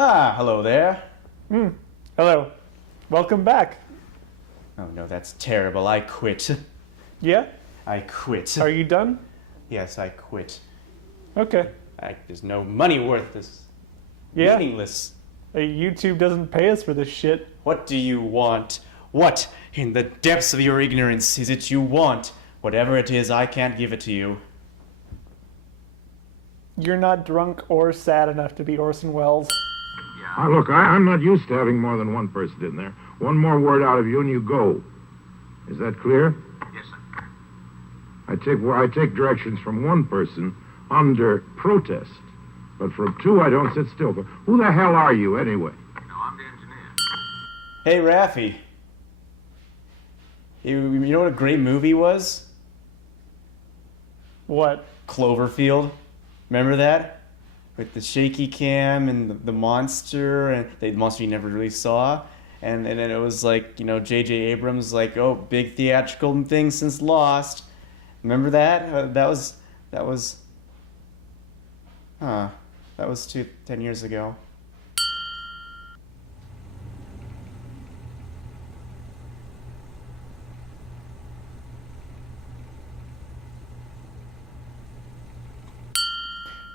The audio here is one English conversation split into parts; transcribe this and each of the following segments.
Ah, hello there. Hello. Welcome back. Oh no, that's terrible. I quit. Yeah? I quit. Are you done? Yes, I quit. Okay. There's no money worth this. Yeah. Meaningless. YouTube doesn't pay us for this shit. What do you want? What, in the depths of your ignorance, is it you want? Whatever it is, I can't give it to you. You're not drunk or sad enough to be Orson Welles. Look, I'm not used to having more than one person in there. One more word out of you and you go. Is that clear? Yes, sir. I take directions from one person under protest. But from two, I don't sit still. But who the hell are you, anyway? No, I'm the engineer. Hey, Raffi. You know what a great movie was? What? Cloverfield. Remember that? With the shaky cam and the monster, and the monster you never really saw. And then it was like, J.J. Abrams, like, oh, big theatrical thing since Lost. Remember that? That was 10 years ago.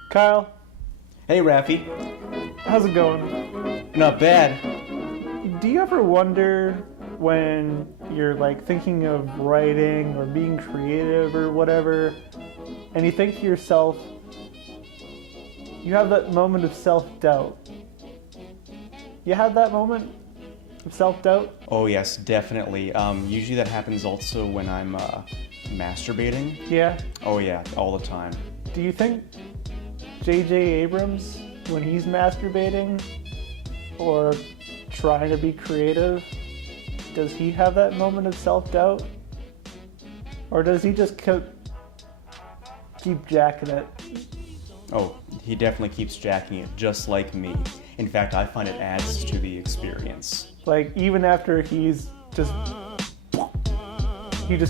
Kyle, Hey, Raffi. how's it going? Not bad. Do you ever wonder when you're like thinking of writing or being creative or whatever, and you think to yourself, you have that moment of self-doubt? You have that moment of self-doubt? Oh, yes, definitely. Usually that happens also when I'm masturbating. Yeah. Oh, yeah, all the time. Do you think J.J. Abrams, when he's masturbating or trying to be creative, does he have that moment of self-doubt? Or does he just keep jacking it? Oh, he definitely keeps jacking it, just like me. In fact, I find it adds to the experience. Like, even after he just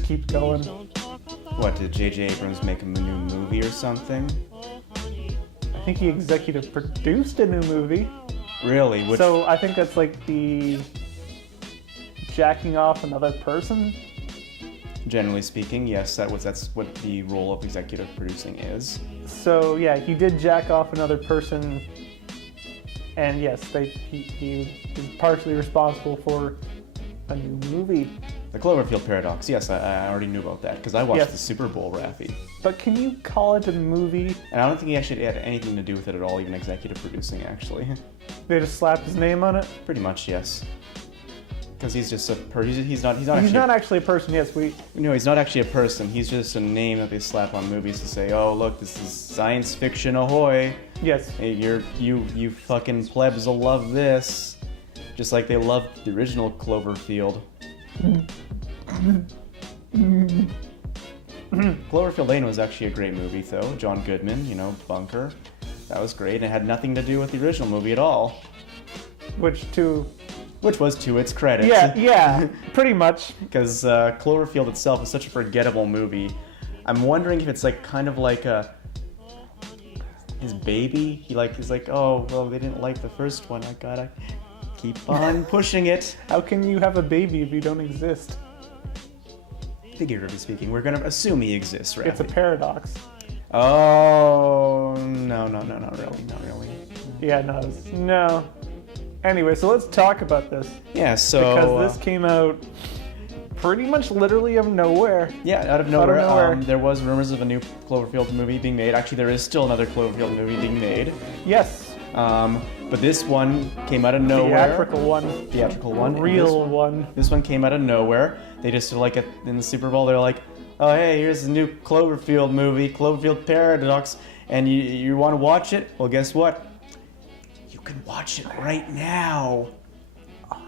keeps going. What, did J.J. Abrams make a new movie or something? I think he executive produced a new movie. Really? So I think that's like the jacking off another person. Generally speaking, yes, that's what the role of executive producing is. So yeah, he did jack off another person, and yes, he is partially responsible for a new movie. The Cloverfield Paradox, yes, I already knew about that, because I watched Yes. the Super Bowl, Raffi. But can you call it a movie? And I don't think he actually had anything to do with it at all, even executive producing, actually. They just slapped his name on it? Pretty much, yes. Because he's just he's not He's actually... not actually a person, yes, No, he's not actually a person. He's just a name that they slap on movies to say, oh, look, this is science fiction, ahoy. yes. Hey, you fucking plebs will love this. Just like they loved the original Cloverfield. Cloverfield Lane was actually a great movie, though. John Goodman, Bunker. That was great, and it had nothing to do with the original movie at all. Which was to its credit. yeah, pretty much. Because Cloverfield itself is such a forgettable movie. I'm wondering if it's like kind of like his baby. He's like, oh, well, they didn't like the first one. I gotta keep on pushing it. How can you have a baby if you don't exist? Figuratively speaking, we're gonna assume he exists, right? It's a paradox. Oh, no, not really. Yeah, no. Anyway, so let's talk about this. Yeah, so... Because this came out pretty much literally out of nowhere. Yeah, out of nowhere. nowhere. There was rumors of a new Cloverfield movie being made. Actually, there is still another Cloverfield movie being made. Yes. But this one came out of nowhere. Theatrical one. Real one. This one came out of nowhere. They just in the Super Bowl, they're like, oh, hey, here's a new Cloverfield movie, Cloverfield Paradox, and you want to watch it? Well, guess what? You can watch it right now on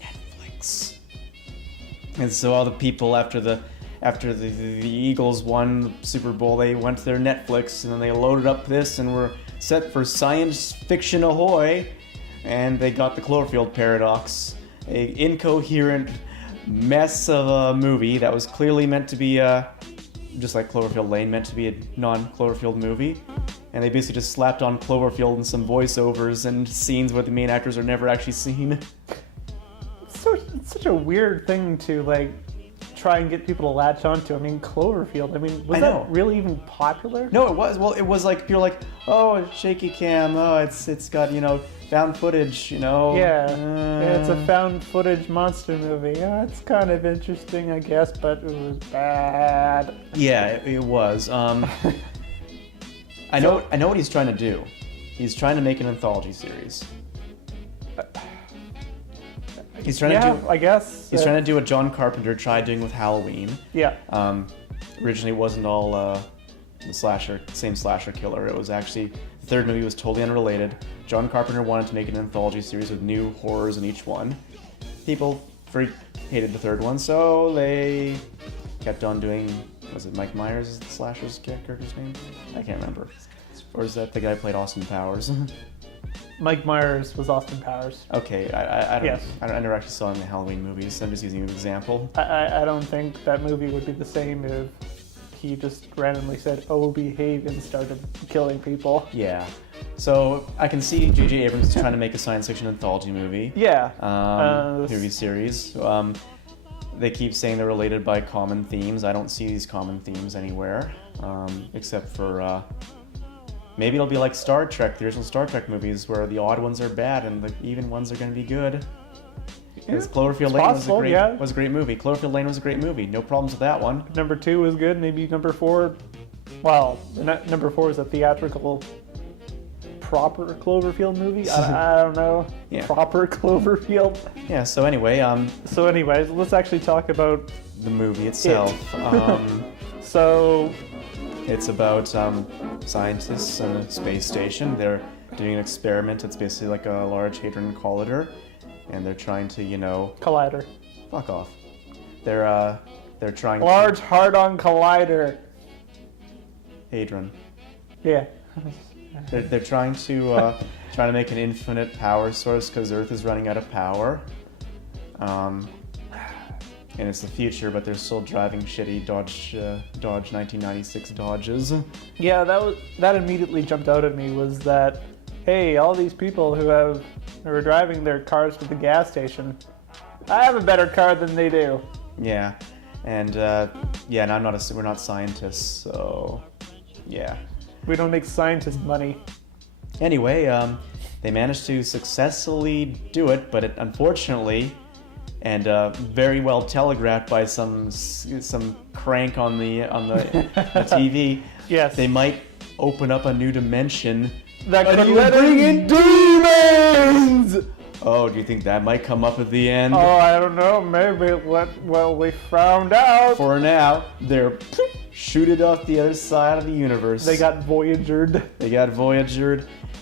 Netflix. And so all the people after the Eagles won the Super Bowl, they went to their Netflix and then they loaded up this and were set for science fiction ahoy, and they got the Cloverfield Paradox, a incoherent mess of a movie that was clearly meant to be just like Cloverfield Lane, meant to be a non-Cloverfield movie. and they basically just slapped on Cloverfield and some voiceovers and scenes where the main actors are never actually seen. It's such a weird thing to like try and get people to latch onto. I mean, Cloverfield. I mean, was that really even popular? No, it was. Well, it was like you're like, oh, shaky cam. Oh, it's got found footage. Yeah, it's a found footage monster movie. It's kind of interesting, I guess, but it was bad. Yeah, it was. I know what he's trying to do. He's trying to make an anthology series. He's trying to do. I guess He's trying to do what John Carpenter tried doing with Halloween. Yeah. Originally, it wasn't all the same slasher killer. It was actually the third movie was totally unrelated. John Carpenter wanted to make an anthology series with new horrors in each one. People hated the third one, so they kept on doing. Was it Mike Myers, the slasher's character's name? I can't remember. Or is that the guy who played Austin Powers? Mike Myers was Austin Powers. Okay, I don't. Yes. I never actually saw him in the Halloween movies. I'm just using an example. I don't think that movie would be the same if he just randomly said, "Oh, behave," and started killing people. Yeah. So I can see J.J. Abrams is trying to make a science fiction anthology movie. Yeah. Movie series. They keep saying they're related by common themes. I don't see these common themes anywhere, except for. Maybe it'll be like Star Trek, the original Star Trek movies, where the odd ones are bad and the even ones are going to be good. Because Cloverfield Lane was a great movie. Cloverfield Lane was a great movie. No problems with that one. Number 2 was good. Maybe number 4. Well, number 4 is a theatrical, proper Cloverfield movie. I don't know. Yeah. Proper Cloverfield. Yeah. So anyway. Anyways, let's actually talk about the movie itself. So. It's about scientists on a space station. They're doing an experiment. It's basically like a Large Hadron Collider, and they're trying to, Collider. Fuck off. They're trying. Large Hadron Collider. Hadron. Yeah. They're trying to make an infinite power source because Earth is running out of power. And it's the future, but they're still driving shitty Dodge 1996 Dodges. Yeah, that immediately jumped out at me was that, hey, all these people who are driving their cars to the gas station, I have a better car than they do. Yeah, and we're not scientists, so yeah. We don't make scientist money. Anyway, they managed to successfully do it, but unfortunately. And very well telegraphed by some crank on the TV. Yes. They might open up a new dimension that could let in demons. Oh, do you think that might come up at the end? Oh, I don't know. Maybe. We found out. For now, they're shooted off the other side of the universe. They got Voyagered.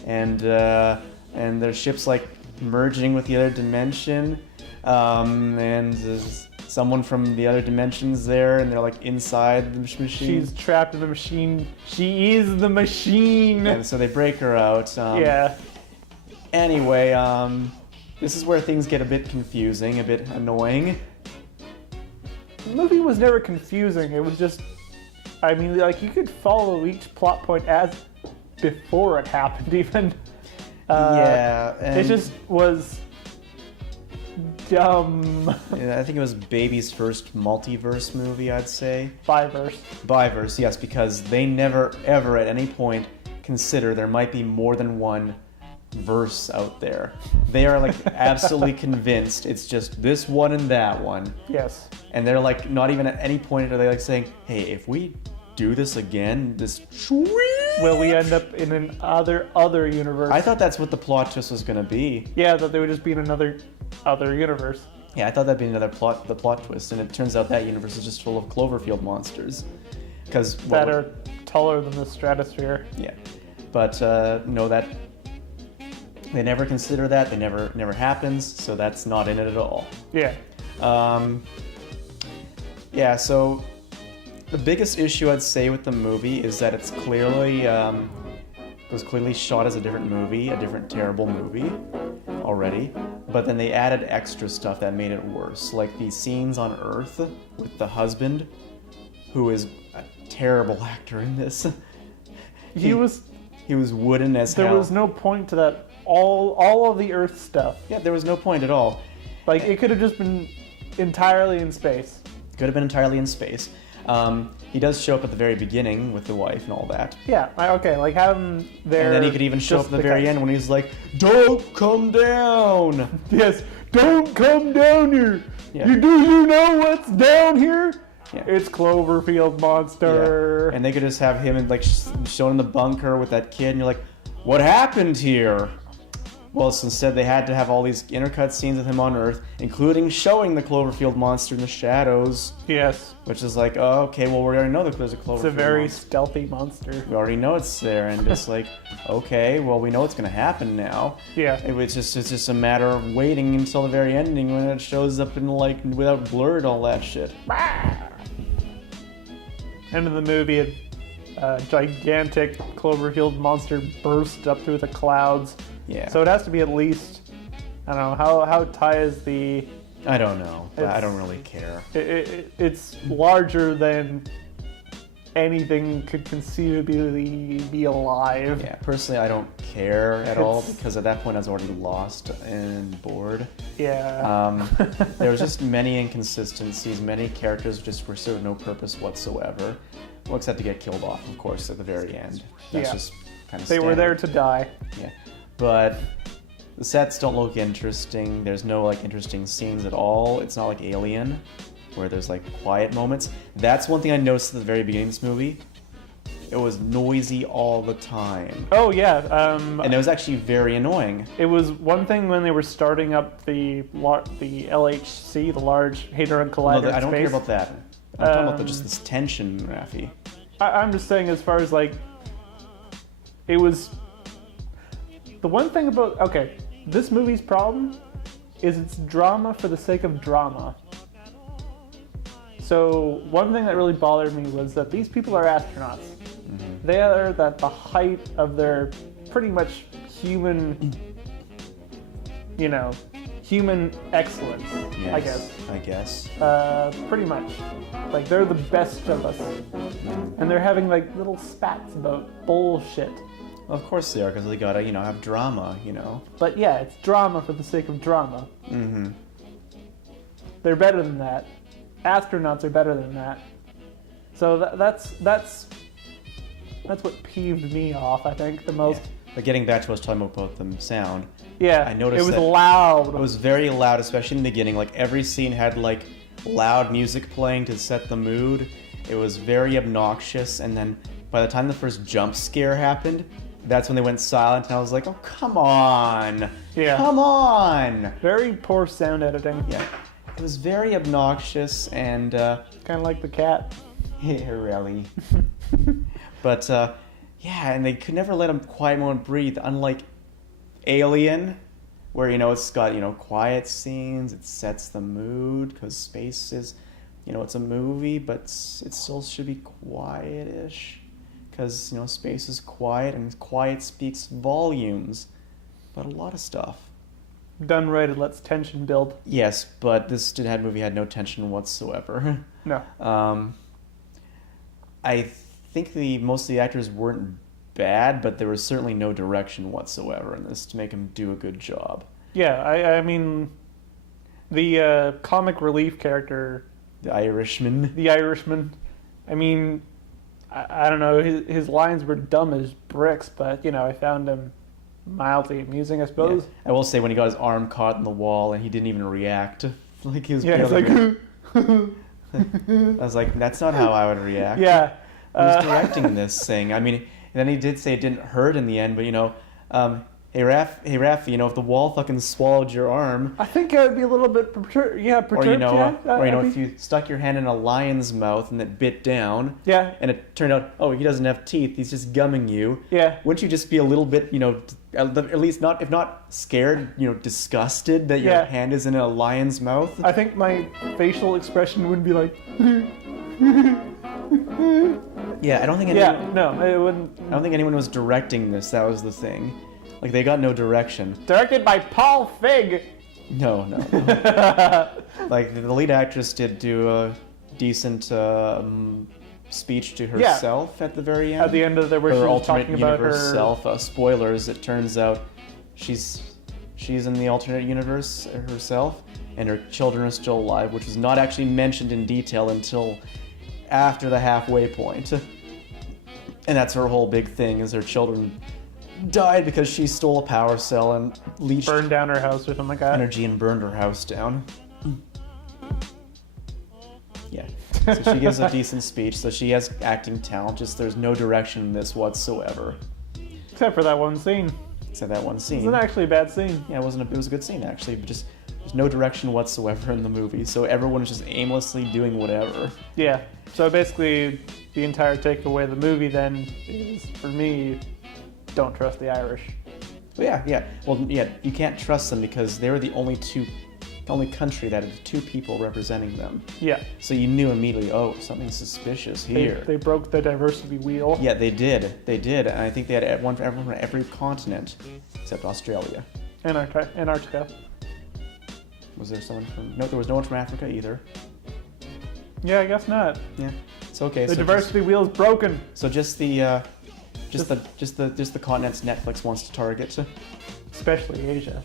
And their ship's like merging with the other dimension. And there's someone from the other dimensions there, and they're like inside the machine. She's trapped in the machine. She is the machine. And so they break her out. Yeah. Anyway, this is where things get a bit confusing, a bit annoying. The movie was never confusing. It was just, I mean, like you could follow each plot point as before it happened, even. It just was. Dumb. Yeah, I think it was Baby's first multiverse movie, I'd say. Biverse, yes, because they never, ever at any point consider there might be more than one verse out there. They are like absolutely convinced it's just this one and that one. Yes. And they're like, not even at any point are they like saying, hey, if we do this again, will we end up in an other universe? I thought that's what the plot twist was going to be. Yeah, that they would just be in another universe. Yeah, I thought that'd be the plot twist, and it turns out that universe is just full of Cloverfield monsters. That are taller than the stratosphere. Yeah, but no, that they never consider that. They never happens, so that's not in it at all. Yeah. Yeah. So the biggest issue I'd say with the movie is that it's clearly shot as a different movie, a different terrible movie already. But then they added extra stuff that made it worse, like the scenes on Earth with the husband, who is a terrible actor in this. He was He was wooden as hell. There was no point to that. All of the Earth stuff. Yeah, there was no point at all. Like, it could have just been entirely in space. Could have been entirely in space. He does show up at the very beginning with the wife and all that. Yeah, okay, like have him there. And then he could even show up just at the very because. end when he's like, "Don't come down." Yes, don't come down here. Yeah. You know what's down here? Yeah. It's Cloverfield monster. And they could just have him like shown in the bunker with that kid, and you're like, "What happened here?" Well, so instead they had to have all these intercut scenes of him on Earth, including showing the Cloverfield monster in the shadows. Yes, Which is like, oh, okay, well, we already know that there's a Cloverfield it's a very monster. stealthy monster. We already know it's there, and it's like, okay, well, we know what's gonna happen now. Yeah. It's just a matter of waiting until the very ending when it shows up in like without blur and all that shit. End of the movie, a gigantic Cloverfield monster burst up through the clouds. Yeah. So it has to be at least, I don't know, how high is the... I don't know, but I It's- don't really care. It's larger than anything could conceivably be alive. Yeah, personally, I don't care at all It's- because at that point I was already lost and bored. Yeah. There was just many inconsistencies, many characters just were served no purpose whatsoever. Well, except to get killed off, of course, at the very end. That's Yeah. just kind of They were there to die. Yeah, but the sets don't look interesting. There's no like interesting scenes at all. It's not like Alien, where there's like quiet moments. That's one thing I noticed at the very beginning of this movie. It was noisy all the time, Oh, yeah. and it was actually very annoying. It was one thing when they were starting up the LHC, the Large Hadron Collider. No, I don't care space. about that. I'm talking about just this tension, Rafi. I'm just saying, as far as like, it was the one thing about this movie's problem is it's drama for the sake of drama. So one thing that really bothered me was that these people are astronauts. Mm-hmm. They are at the height of their pretty much human, human excellence. I guess. I guess. Pretty much. Like, they're the best of us. And they're having, like, little spats about bullshit. Well, of course they are, because they gotta, have drama, But yeah, it's drama for the sake of drama. Mm-hmm. They're better than that. Astronauts are better than that. So that's what peeved me off, I think, the most. But getting back to what I was talking about the sound, Yeah, I noticed it was that loud. it was very loud, especially in the beginning. Like, every scene had, like, loud music playing to set the mood. It was very obnoxious, and then by the time the first jump scare happened, that's when they went silent, and I was like, oh, come on! Yeah. Come on! Very poor sound editing. Yeah. It was very obnoxious, and, Kind of like the cat. yeah, really. But, yeah, and they could never let a quiet moment breathe, unlike Alien, where, it's got, quiet scenes, it sets the mood, because space is, it's a movie, but it still should be quiet-ish, because, space is quiet, and quiet speaks volumes, but a lot of stuff. Done right, it lets tension build. Yes, but this movie had no tension whatsoever. No. I think most of the actors weren't bad, but there was certainly no direction whatsoever in this to make him do a good job. Yeah, I mean, the comic relief character, The Irishman. the Irishman, I mean, I don't know, his lines were dumb as bricks, but, I found him mildly amusing, I suppose. Yeah. I will say when he got his arm caught in the wall and he didn't even react, like he was Yeah, it's barely like, I was like, that's not how I would react. yeah. He was directing this thing. I mean, and then he did say it didn't hurt in the end, but hey Raph, if the wall fucking swallowed your arm, I think I would be a little bit perturbed. Yeah, perturbed. if you stuck your hand in a lion's mouth and it bit down, Yeah. and it turned out, oh, he doesn't have teeth, he's just gumming you. Yeah. Wouldn't you just be a little bit, at least not, if not scared, disgusted that your Yeah. hand is in a lion's mouth? I think my facial expression would be like, Yeah, I don't think it wouldn't. I don't think anyone was directing this. That was the thing. Like, they got no direction. Directed by Paul Fig. No. Like, the lead actress did do a decent speech to herself at the very end. At the end of the where her she was alternate talking about universe her self. Spoilers, it turns out she's in the alternate universe herself, and her children are still alive, which was not actually mentioned in detail until after the halfway point. And that's her whole big thing, is her children died because she stole a power cell and leached burned down her house or something like that. energy and burned her house down. Yeah. So she gives a decent speech, so she has acting talent, just there's no direction in this whatsoever. Except for that one scene. Except that one scene. It's not actually a bad scene. Yeah, it was a good scene actually, but just there's no direction whatsoever in the movie, so everyone is just aimlessly doing whatever. Yeah. So basically, the entire takeaway of the movie then is, for me, don't trust the Irish. Yeah. Well, yeah, you can't trust them because they were the only country that had two people representing them. Yeah. So you knew immediately, oh, something suspicious here. They broke the diversity wheel. Yeah, they did, and I think they had everyone from every continent except Australia. Antarctica. Was there someone from? No, there was no one from Africa either. Yeah, I guess not. Yeah, it's okay. The diversity wheel is broken. So just the continents Netflix wants to target. Especially Asia.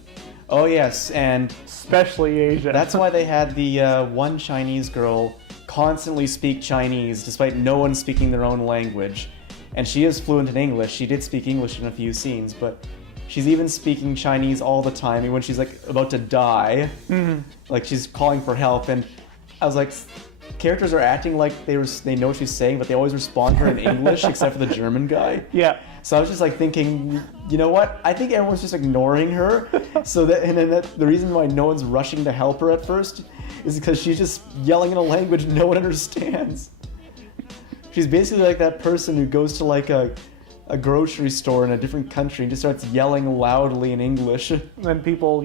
Oh yes, and Especially Asia. that's why they had the one Chinese girl constantly speak Chinese despite no one speaking their own language. And she is fluent in English. She did speak English in a few scenes, but she's even speaking Chinese all the time. And when she's like about to die, like she's calling for help, and I was like, characters are acting like they know what she's saying, but they always respond to her in English, except for the German guy. Yeah. So I was just like thinking, you know what? I think everyone's just ignoring her. The reason why no one's rushing to help her at first is because she's just yelling in a language no one understands. She's basically like that person who goes to like a grocery store in a different country and just starts yelling loudly in English. Then people,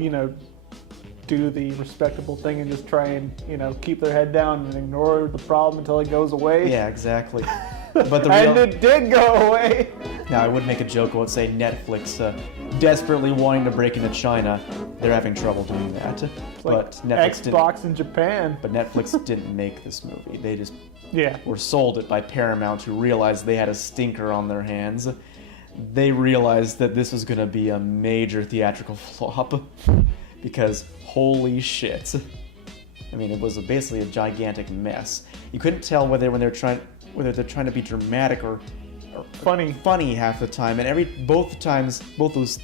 do the respectable thing and just try and, keep their head down and ignore the problem until it goes away. Yeah, exactly. But and it did go away. Now, I would make a joke about, say, Netflix desperately wanting to break into China. They're having trouble doing that. But Netflix Xbox in Japan. But Netflix didn't make this movie. They just Yeah. were sold it by Paramount, who realized they had a stinker on their hands. They realized that this was going to be a major theatrical flop because holy shit. I mean, it was basically a gigantic mess. You couldn't tell whether they're trying to be dramatic or funny half the time, and both those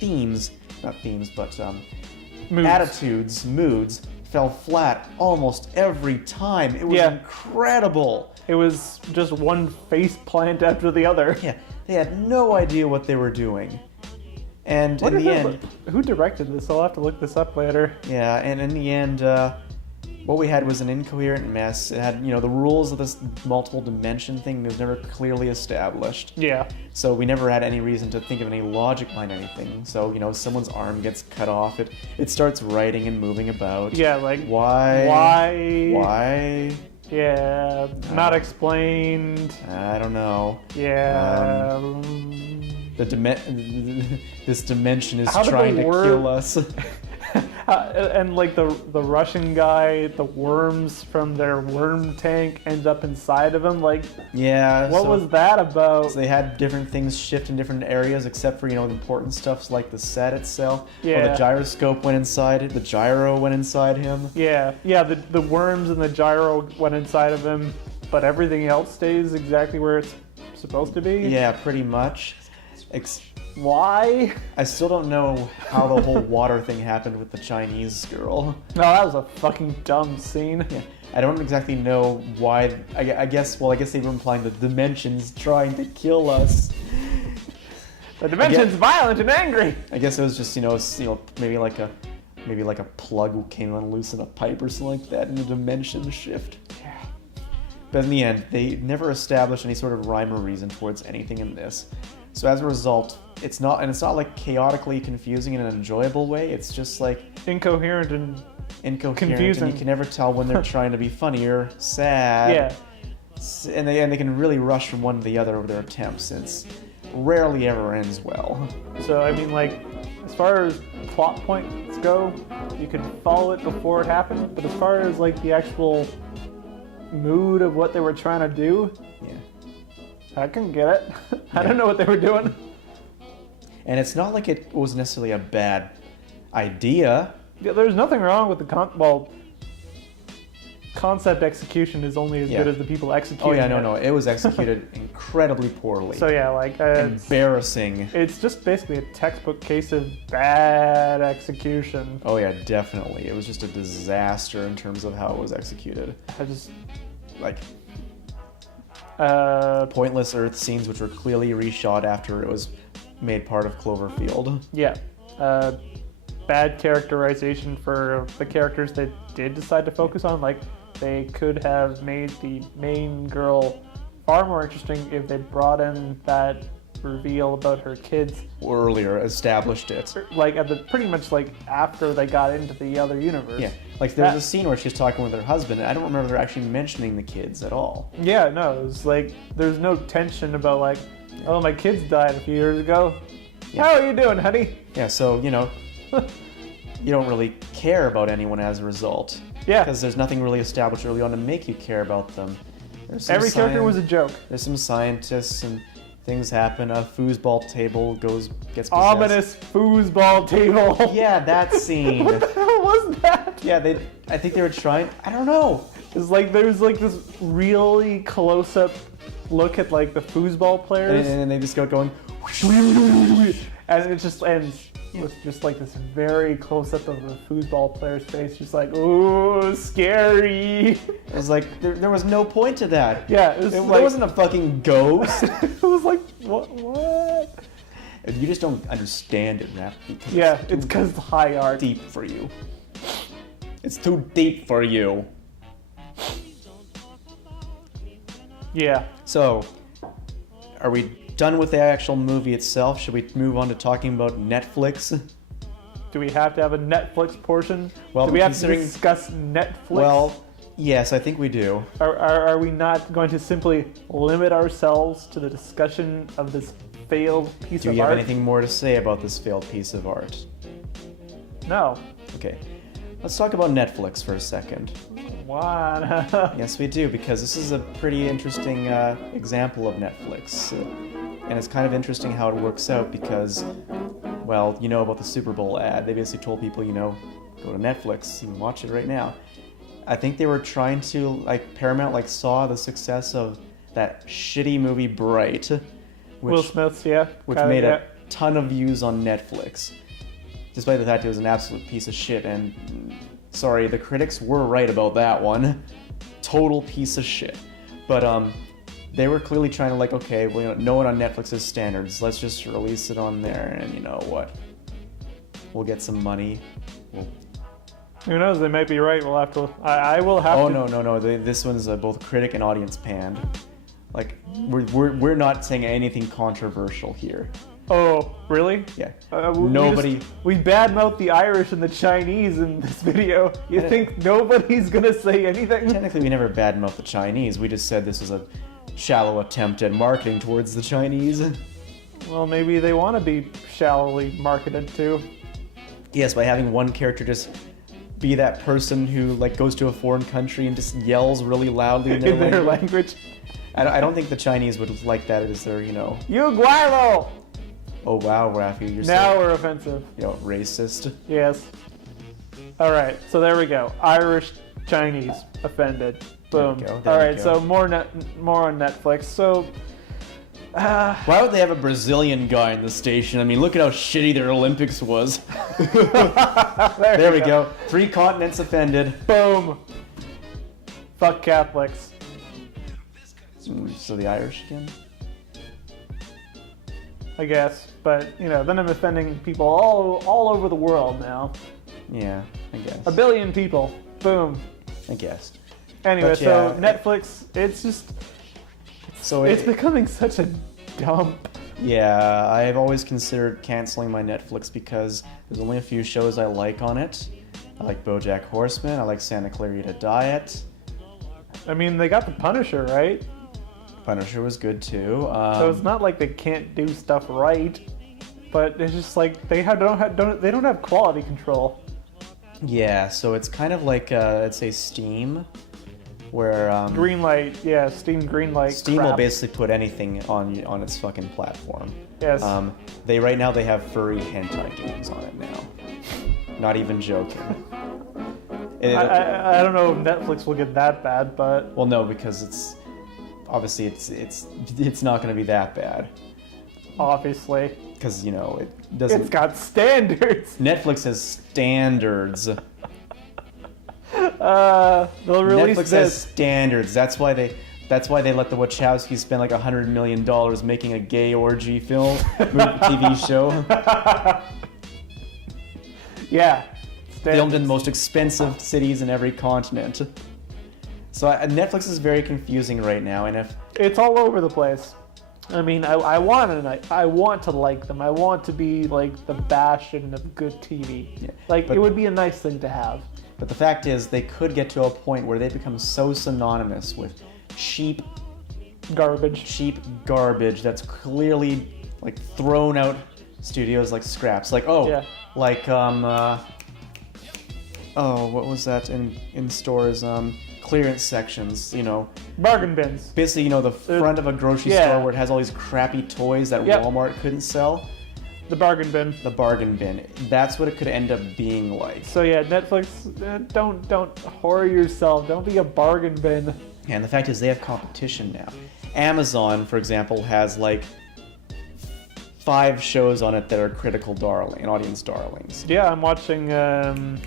moods fell flat almost every time. It was incredible. It was just one face plant after the other. Yeah, they had no idea what they were doing. And in the end, who directed this? I'll have to look this up later. Yeah, and in the end, what we had was an incoherent mess. It had, the rules of this multiple dimension thing was never clearly established. Yeah. So we never had any reason to think of any logic behind anything. So, someone's arm gets cut off, it starts writing and moving about. Yeah, like why? Yeah, not explained. I don't know. Yeah. This dimension is trying to kill us. And like the Russian guy, the worms from their worm tank ends up inside of him. Like, yeah. What was that about? So they had different things shift in different areas, except for important stuff like the set itself. Yeah. The gyroscope went inside it. The gyro went inside him. Yeah. The worms and the gyro went inside of him, but everything else stays exactly where it's supposed to be. Yeah, pretty much. Why? I still don't know how the whole water thing happened with the Chinese girl. No, that was a fucking dumb scene. Yeah. I don't exactly know why. I guess they were implying the dimension's trying to kill us. The dimension's violent and angry. I guess it was just maybe like a plug came loose in a pipe or something like that, and the dimension shift. Yeah. But in the end, they never established any sort of rhyme or reason towards anything in this. So as a result, it's not like chaotically confusing in an enjoyable way. It's just like incoherent and confusing. And you can never tell when they're trying to be funny or sad. Yeah. And they can really rush from one to the other with their attempts. It rarely ever ends well. So I mean, like, as far as plot points go, you can follow it before it happened. But as far as like the actual mood of what they were trying to do, yeah, I couldn't get it. I don't know what they were doing. And it's not like it was necessarily a bad idea. Yeah, there's nothing wrong with the concept execution is only as good as the people executing it. Oh yeah, no, it was executed incredibly poorly. So yeah, like embarrassing. It's just basically a textbook case of bad execution. Oh yeah, definitely. It was just a disaster in terms of how it was executed. I just like pointless Earth scenes, which were clearly reshot after it was made part of Cloverfield. Yeah. Bad characterization for the characters they did decide to focus on. Like, they could have made the main girl far more interesting if they brought in that reveal about her kids Earlier, established it. like at the pretty much like after they got into the other universe. Yeah, like there was a scene where she's talking with her husband, and I don't remember her actually mentioning the kids at all. Yeah, no, it was like there's no tension about like, oh, my kids died a few years ago. Yeah. How are you doing, honey? Yeah, so, you know, you don't really care about anyone as a result. Yeah. Because there's nothing really established early on to make you care about them. Every character was a joke. There's some scientists and things happen. A foosball table gets possessed. Ominous foosball table. Yeah, that scene. What the hell was that? Yeah, I think they were trying. I don't know. It's like there's like this really close-up look at like the foosball players, And they just go going. and it just ends with just like this very close-up of the foosball player's face, just like, ooh, scary. It was like there was no point to that. Yeah, There wasn't a fucking ghost. It was like, what? You just don't understand it, Raph. Yeah, it's because it's high art. Deep for you. It's too deep for you. Yeah. So, are we done with the actual movie itself? Should we move on to talking about Netflix? Do we have to have a Netflix portion? Well, do we have to considering- discuss Netflix? Well, yes, I think we do. Are we not going to simply limit ourselves to the discussion of this failed piece Do of you have art? anything more to say about this failed piece of art? No. Okay. Let's talk about Netflix for a second. Why? Yes, we do, because this is a pretty interesting example of Netflix. And it's kind of interesting how it works out because, well, you know about the Super Bowl ad. They basically told people, you know, go to Netflix and watch it right now. I think they were trying to, like, Paramount, saw the success of that shitty movie Bright, which, Will Smith's, yeah. which kinda, made yeah. a ton of views on Netflix, despite the fact it was an absolute piece of shit. And sorry, the critics were right about that one. Total piece of shit. But they were clearly trying to okay, well, you know it on Netflix's standards. Let's just release it on there, and you know what? We'll get some money. Who knows? They might be right. We'll have to. I will have Oh to. no! This one's both critic and audience panned. We're not saying anything controversial here. Oh, really? Yeah. Nobody. We badmouth the Irish and the Chinese in this video. You think nobody's gonna say anything? Technically, we never badmouthed the Chinese. We just said this was a shallow attempt at marketing towards the Chinese. Well, maybe they want to be shallowly marketed too. Yes, by having one character just be that person who goes to a foreign country and just yells really loudly in their language. I don't think the Chinese would like that as their, You guarlo! Oh wow, Rafi, you're Now so, we're offensive. Racist. Yes. All right, so there we go. Irish, Chinese, offended. Boom. There we All go. right, so more on Netflix. So, Why would they have a Brazilian guy in the station? I mean, look at how shitty their Olympics was. There we go. 3 continents offended. Boom. Fuck Catholics. So the Irish again? I guess, but then I'm offending people all over the world now. Yeah, I guess. 1 billion people. Boom. I guess. Anyway, But yeah, so Netflix, it's becoming such a dump. Yeah, I've always considered canceling my Netflix because there's only a few shows I like on it. I like BoJack Horseman. I like Santa Clarita Diet. I mean, they got the Punisher, right? Punisher was good too. So it's not like they can't do stuff right, but it's just they don't have quality control. Yeah, so it's kind of like let's say Steam, where Greenlight, yeah, Steam Greenlight. Steam will crap. basically put anything on its fucking platform. Yes. They right now they have furry hentai games on it now. Not even joking. I don't know if Netflix will get that bad, but Well, no, because it's obviously it's not going to be that bad obviously because it doesn't. it's got standards. Netflix has standards. They'll release Netflix has this. standards. That's why they let the Wachowskis spend like $100 million making a gay orgy film, TV show, Yeah. filmed in the most expensive cities in every continent. So Netflix is very confusing right now, and if It's all over the place. I mean, I want to like them. I want to be like the bastion of good TV. Yeah, Like but- it would be a nice thing to have. But the fact is, they could get to a point where they become so synonymous with cheap Garbage. that's clearly like thrown out studios like scraps. Like Yeah. like what was that in stores? Clearance sections. Bargain bins. Basically, the front of a grocery Yeah. store where it has all these crappy toys that Yep. Walmart couldn't sell. The bargain bin. The bargain bin. That's what it could end up being like. So yeah, Netflix, don't whore yourself. Don't be a bargain bin. And the fact is, they have competition now. Amazon, for example, has like 5 shows on it that are critical audience darlings. Yeah, I'm watching the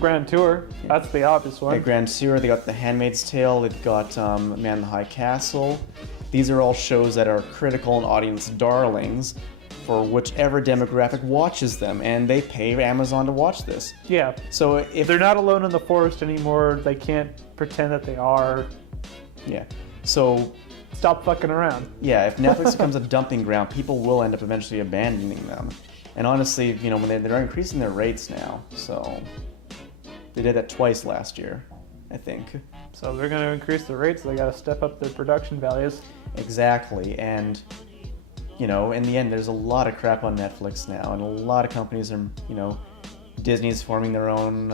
Grand Tour. That's the obvious The one. Grand Tour, they got The Handmaid's Tale, they've got Man in the High Castle. These are all shows that are critical and audience darlings for whichever demographic watches them, and they pay Amazon to watch this. Yeah. So if They're not alone in the forest anymore. They can't pretend that they are. yeah, so Stop fucking around. yeah, if Netflix becomes a dumping ground, people will end up eventually abandoning them. And honestly, when they're increasing their rates now, so they did that twice last year, I think. So they're going to increase the rates. They got to step up their production values. Exactly, and in the end, there's a lot of crap on Netflix now, and a lot of companies are, Disney's forming their own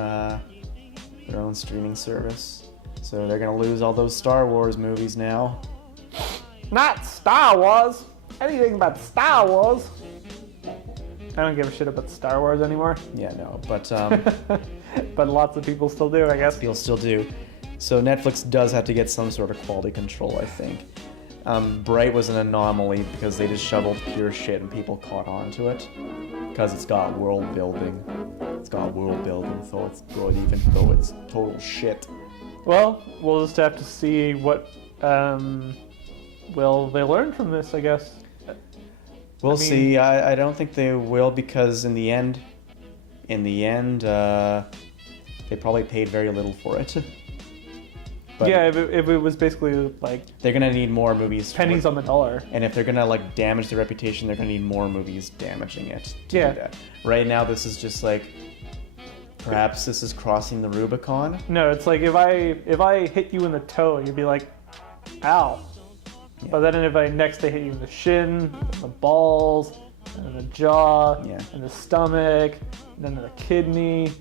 streaming service, so they're gonna lose all those Star Wars movies now. Not Star Wars. Anything but Star Wars. I don't give a shit about Star Wars anymore. Yeah, no, but But lots of people still do, I guess. people still do. So Netflix does have to get some sort of quality control, I think. Bright was an anomaly because they just shoveled pure shit and people caught on to it because it's got world building. So it's good even though it's total shit. Well, we'll just have to see what will they learn from this, I guess. We'll I mean- see. I don't think they will because in the end, they probably paid very little for it. But Yeah, if it was basically like they're gonna need more movies. pennies on the dollar. And if they're gonna damage their reputation, they're gonna need more movies damaging it to Yeah. do that. Right now, this is just like perhaps this is crossing the Rubicon. No, it's like if I hit you in the toe, you'd be like, ow. Yeah. But then if I next I hit you in the shin, the balls, and the jaw, Yeah. and the stomach, and then the kidney,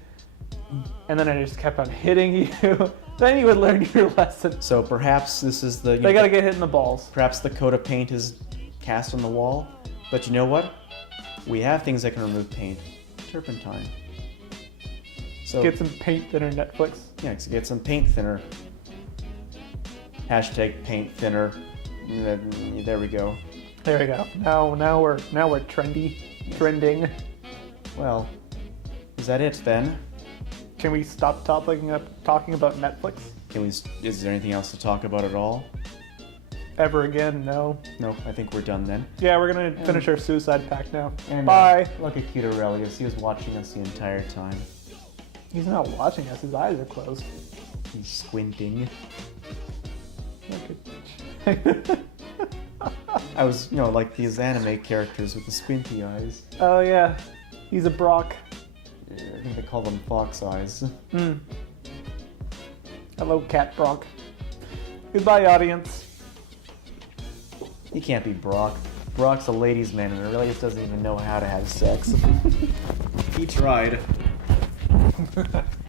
and then I just kept on hitting you, then you would learn your lesson. So perhaps this is the They gotta get hit in the balls. perhaps the coat of paint is cast on the wall. But you know what? We have things that can remove paint. Turpentine. So Get some paint thinner, Netflix. yeah, so get some paint thinner. Hashtag paint thinner. There we go. There we go. Now we're trendy, trending. Well, is that it then? Can we stop talking about Netflix Is there anything else to talk about at all? ever again? No. No, I think we're done then. Yeah, we're gonna finish our suicide pact now. And, Bye. Look at Cute Aurelius. He was watching us the entire time. He's not watching us. His eyes are closed. He's squinting. Look at. I was, like these anime characters with the squinty eyes. Oh yeah, he's a Brock. I think they call them fox eyes. Hello, Cat Brock. Goodbye, audience. He can't be Brock. Brock's a ladies' man and Aurelius doesn't even know how to have sex. He tried.